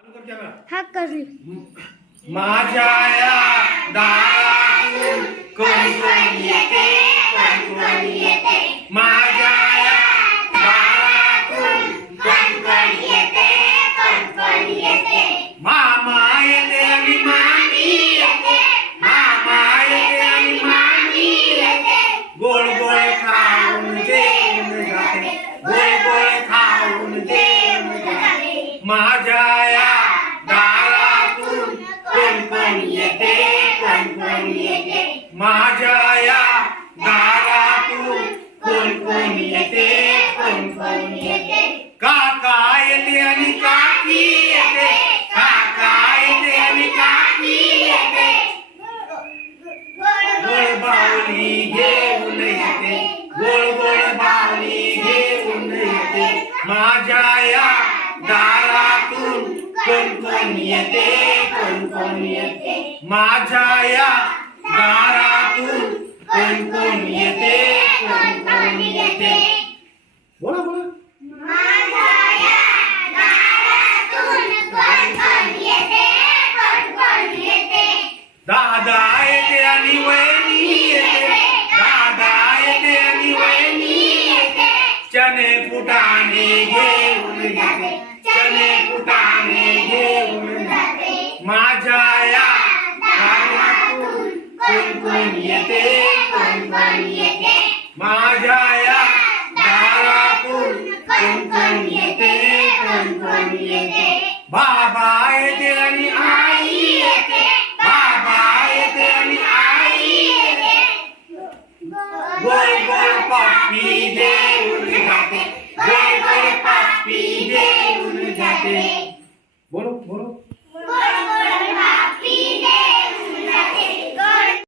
हा करली माझ्या या दारातून कोण कोण येते, कोण कोण येते. माझ्या या दारातून कोण कोण येते, कोण कोण येते. मामा येते आणि मामी येते, मामा येते आणि मामी येते. गोड गोड खाऊन जेवण जाते, गोड गोड खाऊन जेवण जाते. माझ्या या दारातून कोण कोण येते, कोण कोण येते. माझ्या या दारातून कोण कोण येते, कोण कोण येते. काका येते आणि काकी येते, काका येते आणि काकी येते. गोड बाहुली घेऊन येते, गोड गोड बाहुली घेऊन येते. माझ्या या दारातून कोण कोण येते, कोण कोण येते. माझ्या या दारातून कोण कोण येते, कोण कोण येते. बोला बोला. माझ्या या दारातून कोण कोण येते, कोण कोण येते. दादा येते आणि वहिनी येते, दादा येते आणि वहिनी येते. चणे फुटाणे घेऊन येते, चणे फुटाणे घेऊन जाते. माझ्या या दारातून कोण कोण येते, कोण कोण येते. माझ्या या दारातून कोण कोण येते, कोण कोण येते. बाबा येते आणि आई येते, बाबा येते आणि आई येते. गोल गोल पापी देऊन जाते, गोल गोल पापी देऊन जाते. बोलो बोलो.